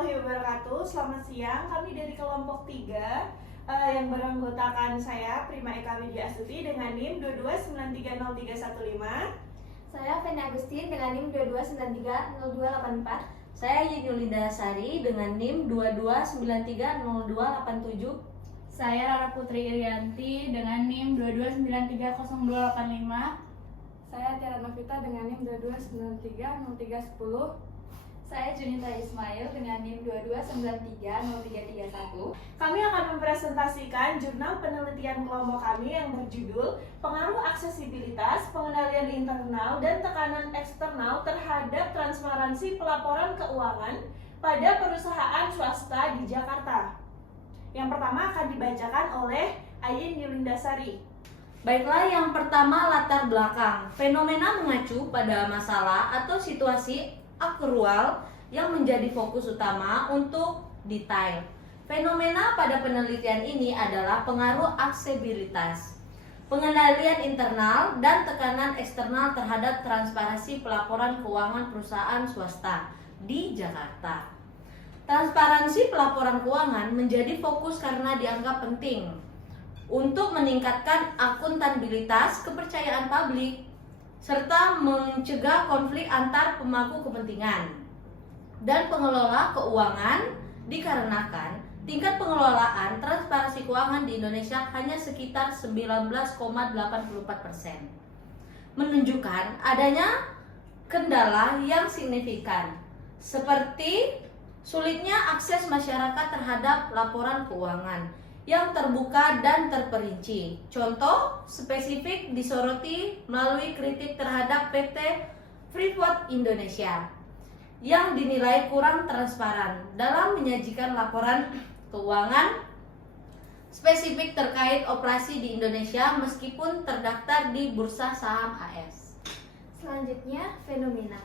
warahmatullahi wabarakatuh. Selamat siang. Kami dari kelompok 3 yang beranggotakan saya Prima Eka Widya Astuti dengan NIM 22930315. Saya Feni Agustin dengan NIM 22930284. Saya Yulinda Sari dengan NIM 22930287. Saya Rara Putri Irianti dengan NIM 22930285. Saya Tiara Novita dengan NIM 22930310. Saya Junita Ismail dengan NIM 22930331. Kami akan mempresentasikan jurnal penelitian kelompok kami yang berjudul Pengaruh Aksesibilitas, Pengendalian Internal, dan Tekanan Eksternal terhadap Transparansi Pelaporan Keuangan pada Perusahaan Swasta di Jakarta. Yang pertama akan dibacakan oleh Ayin Yulinda Sari. Baiklah, yang pertama latar belakang. Fenomena mengacu pada masalah atau situasi aktual yang menjadi fokus utama untuk detail. Fenomena pada penelitian ini adalah pengaruh aksesibilitas, pengendalian internal, dan tekanan eksternal terhadap transparansi pelaporan keuangan perusahaan swasta di Jakarta. Transparansi pelaporan keuangan menjadi fokus karena dianggap penting untuk meningkatkan akuntabilitas, kepercayaan publik, serta mencegah konflik antar pemangku kepentingan dan pengelola keuangan, dikarenakan tingkat pengelolaan transparansi keuangan di Indonesia hanya sekitar 19,84%, menunjukkan adanya kendala yang signifikan seperti sulitnya akses masyarakat terhadap laporan keuangan yang terbuka dan terperinci. Contoh spesifik disoroti melalui kritik terhadap PT Freeport Indonesia yang dinilai kurang transparan dalam menyajikan laporan keuangan spesifik terkait operasi di Indonesia meskipun terdaftar di Bursa Saham AS. Selanjutnya, fenomena.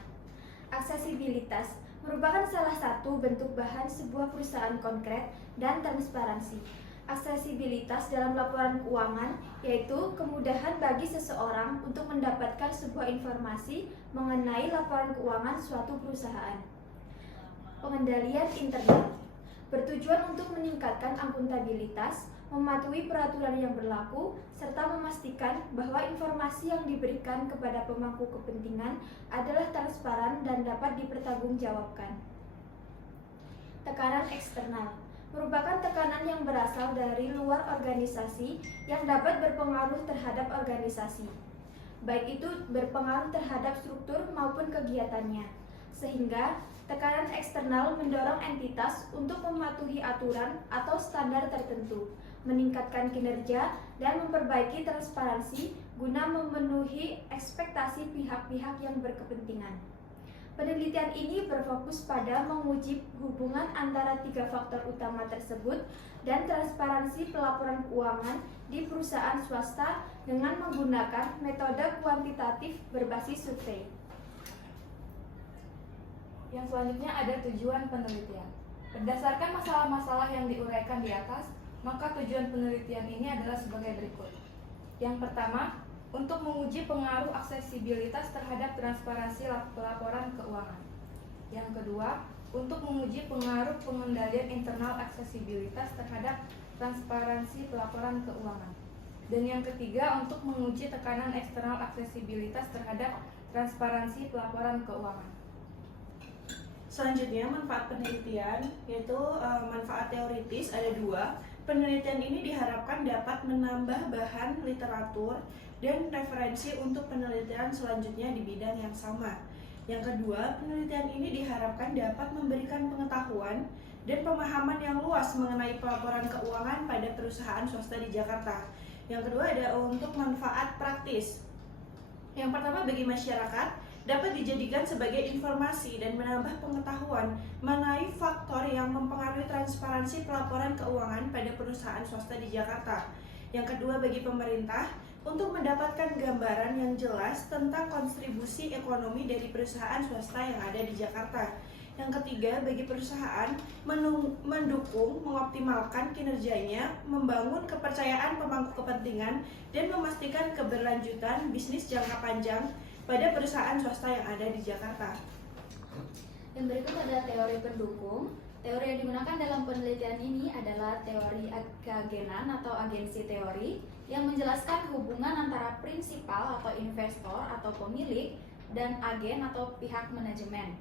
Aksesibilitas merupakan salah satu bentuk bahan sebuah perusahaan konkret dan transparansi. Aksesibilitas dalam laporan keuangan yaitu kemudahan bagi seseorang untuk mendapatkan sebuah informasi mengenai laporan keuangan suatu perusahaan. Pengendalian internal bertujuan untuk meningkatkan akuntabilitas, mematuhi peraturan yang berlaku, serta memastikan bahwa informasi yang diberikan kepada pemangku kepentingan adalah transparan dan dapat dipertanggungjawabkan. Tekanan eksternal merupakan tekanan yang berasal dari luar organisasi yang dapat berpengaruh terhadap organisasi, baik itu berpengaruh terhadap struktur maupun kegiatannya, sehingga tekanan eksternal mendorong entitas untuk mematuhi aturan atau standar tertentu, meningkatkan kinerja, dan memperbaiki transparansi guna memenuhi ekspektasi pihak-pihak yang berkepentingan. Penelitian ini berfokus pada menguji hubungan antara 3 faktor utama tersebut dan transparansi pelaporan keuangan di perusahaan swasta dengan menggunakan metode kuantitatif berbasis survei. Yang selanjutnya ada tujuan penelitian. Berdasarkan masalah-masalah yang diuraikan di atas, maka tujuan penelitian ini adalah sebagai berikut. Yang pertama, untuk menguji pengaruh aksesibilitas terhadap transparansi pelaporan keuangan. Yang kedua, untuk menguji pengaruh pengendalian internal aksesibilitas terhadap transparansi pelaporan keuangan. Dan yang ketiga, untuk menguji tekanan eksternal aksesibilitas terhadap transparansi pelaporan keuangan. Selanjutnya, manfaat penelitian, yaitu manfaat teoritis ada 2. Penelitian ini diharapkan dapat menambah bahan literatur dan referensi untuk penelitian selanjutnya di bidang yang sama. Yang kedua, penelitian ini diharapkan dapat memberikan pengetahuan dan pemahaman yang luas mengenai pelaporan keuangan pada perusahaan swasta di Jakarta. Yang kedua ada untuk manfaat praktis. Yang pertama, bagi masyarakat dapat dijadikan sebagai informasi dan menambah pengetahuan mengenai faktor yang mempengaruhi transparansi pelaporan keuangan pada perusahaan swasta di Jakarta. Yang kedua, bagi pemerintah untuk mendapatkan gambaran yang jelas tentang kontribusi ekonomi dari perusahaan swasta yang ada di Jakarta. Yang ketiga, bagi perusahaan mendukung, mengoptimalkan kinerjanya, membangun kepercayaan pemangku kepentingan, dan memastikan keberlanjutan bisnis jangka panjang pada perusahaan swasta yang ada di Jakarta. Yang berikut adalah teori pendukung. Teori yang digunakan dalam penelitian ini adalah teori keagenan atau agensi teori yang menjelaskan hubungan antara prinsipal atau investor atau pemilik dan agen atau pihak manajemen.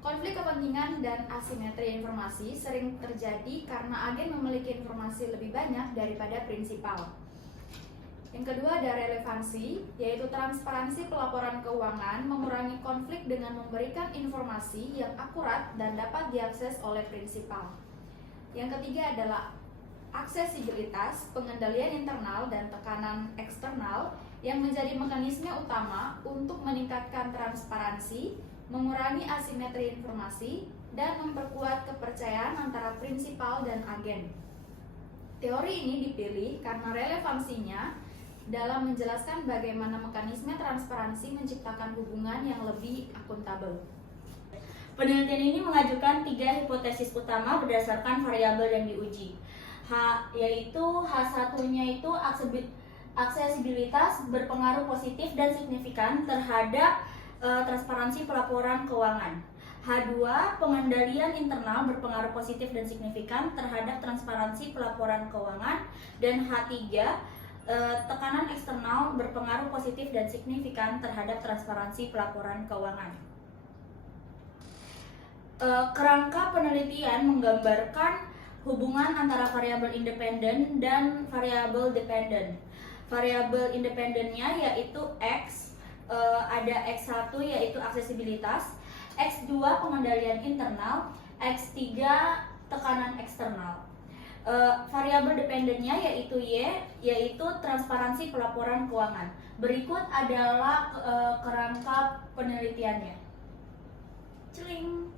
Konflik kepentingan dan asimetri informasi sering terjadi karena agen memiliki informasi lebih banyak daripada prinsipal. Yang kedua ada relevansi, yaitu transparansi pelaporan keuangan mengurangi konflik dengan memberikan informasi yang akurat dan dapat diakses oleh prinsipal. Yang ketiga adalah aksesibilitas, pengendalian internal dan tekanan eksternal yang menjadi mekanisme utama untuk meningkatkan transparansi, mengurangi asimetri informasi, dan memperkuat kepercayaan antara prinsipal dan agen. Teori ini dipilih karena relevansinya dalam menjelaskan bagaimana mekanisme transparansi menciptakan hubungan yang lebih akuntabel. Penelitian ini mengajukan 3 hipotesis utama berdasarkan variabel yang diuji. Yaitu H1-nya itu aksesibilitas berpengaruh positif dan signifikan terhadap transparansi pelaporan keuangan. H2, pengendalian internal berpengaruh positif dan signifikan terhadap transparansi pelaporan keuangan. Dan H3, tekanan eksternal berpengaruh positif dan signifikan terhadap transparansi pelaporan keuangan. Kerangka penelitian menggambarkan hubungan antara variabel independen dan variabel dependen. Variabel independennya yaitu X, ada X1 yaitu aksesibilitas, X2 pengendalian internal, X3 tekanan eksternal. Variabel dependennya yaitu Y, yaitu transparansi pelaporan keuangan. Berikut adalah kerangka penelitiannya. Celing.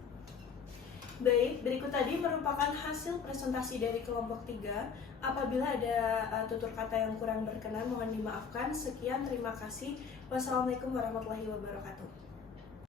Baik, berikut tadi merupakan hasil presentasi dari kelompok 3. Apabila ada tutur kata yang kurang berkenan mohon dimaafkan. Sekian, terima kasih. Wassalamualaikum warahmatullahi wabarakatuh.